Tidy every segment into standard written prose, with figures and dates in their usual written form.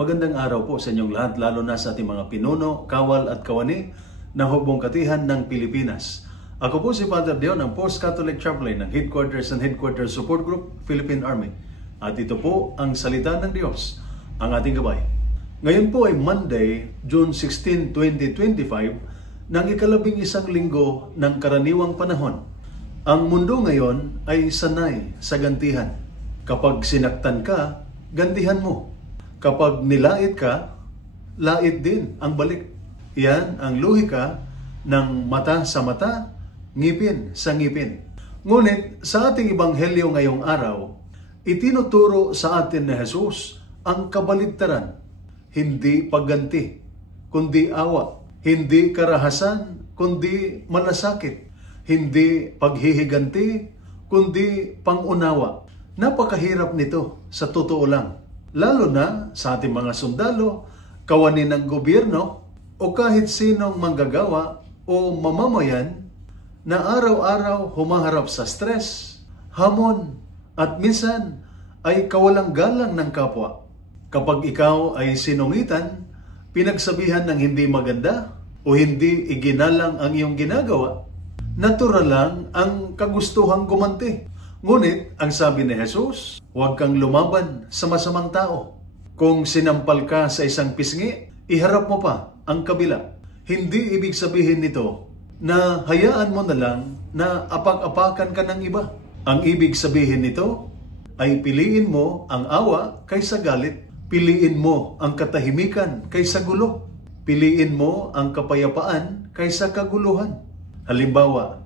Magandang araw po sa inyong lahat, lalo na sa ating mga pinuno, kawal at kawani ng Hukbong Katihan ng Pilipinas. Ako po si Father Dion, ang Post-Catholic Chaplain ng Headquarters and Headquarters Support Group, Philippine Army. At ito po ang Salita ng Diyos, ang ating gabay. Ngayon po ay Monday, June 16, 2025, ng ika-11 linggo ng karaniwang panahon. Ang mundo ngayon ay sanay sa gantihan. Kapag sinaktan ka, gantihan mo. Kapag nilait ka, lait din ang balik. Yan ang lohika ng mata sa mata, ngipin sa ngipin. Ngunit sa ating ebanghelyo ngayong araw, itinuturo sa atin ni Jesus ang kabaligtaran. Hindi pagganti, kundi awa. Hindi karahasan, kundi malasakit. Hindi paghihiganti, kundi pangunawa. Napakahirap nito sa totoo lang. Lalo na sa ating mga sundalo, kawani ng gobyerno, o kahit sinong manggagawa o mamamayan na araw-araw humaharap sa stress, hamon, at minsan ay kawalang galang ng kapwa. Kapag ikaw ay sinungitan, pinagsabihan ng hindi maganda o hindi iginalang ang iyong ginagawa, natural lang ang kagustuhang gumanti. Ngunit, ang sabi ni Jesus, huwag kang lumaban sa masamang tao. Kung sinampal ka sa isang pisngi, iharap mo pa ang kabila. Hindi ibig sabihin nito na hayaan mo na lang na apak-apakan ka ng iba. Ang ibig sabihin nito ay piliin mo ang awa kaysa galit. Piliin mo ang katahimikan kaysa gulo. Piliin mo ang kapayapaan kaysa kaguluhan. Halimbawa,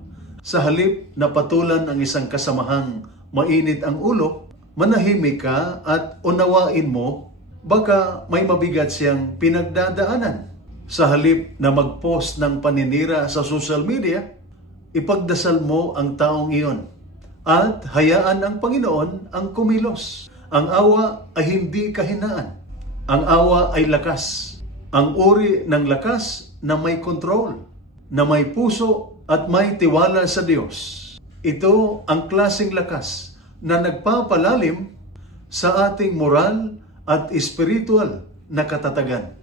sa halip na patulan ang isang kasamahang mainit ang ulo, manahimik ka at unawain mo, baka may mabigat siyang pinagdadaanan. Sa halip na mag-post ng paninira sa social media, ipagdasal mo ang taong iyon at hayaan ang Panginoon ang kumilos. Ang awa ay hindi kahinaan. Ang awa ay lakas. Ang uri ng lakas na may kontrol, na may puso at may tiwala sa Diyos. Ito ang klaseng lakas na nagpapalalim sa ating moral at espiritual na katatagan.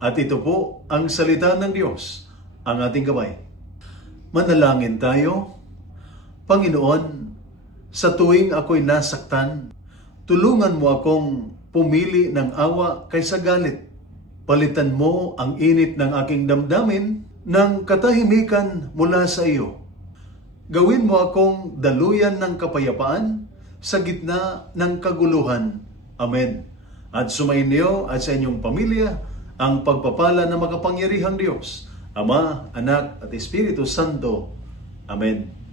At ito po ang salita ng Diyos, ang ating gabay. Manalangin tayo. Panginoon, sa tuwing ako'y nasaktan, tulungan mo akong pumili ng awa kaysa galit. Palitan mo ang init ng aking damdamin ng katahimikan mula sa iyo. Gawin mo akong daluyan ng kapayapaan sa gitna ng kaguluhan. Amen. At sumainyo at sa inyong pamilya ang pagpapala ng makapangyarihang Diyos, Ama, Anak at Espiritu Santo. Amen.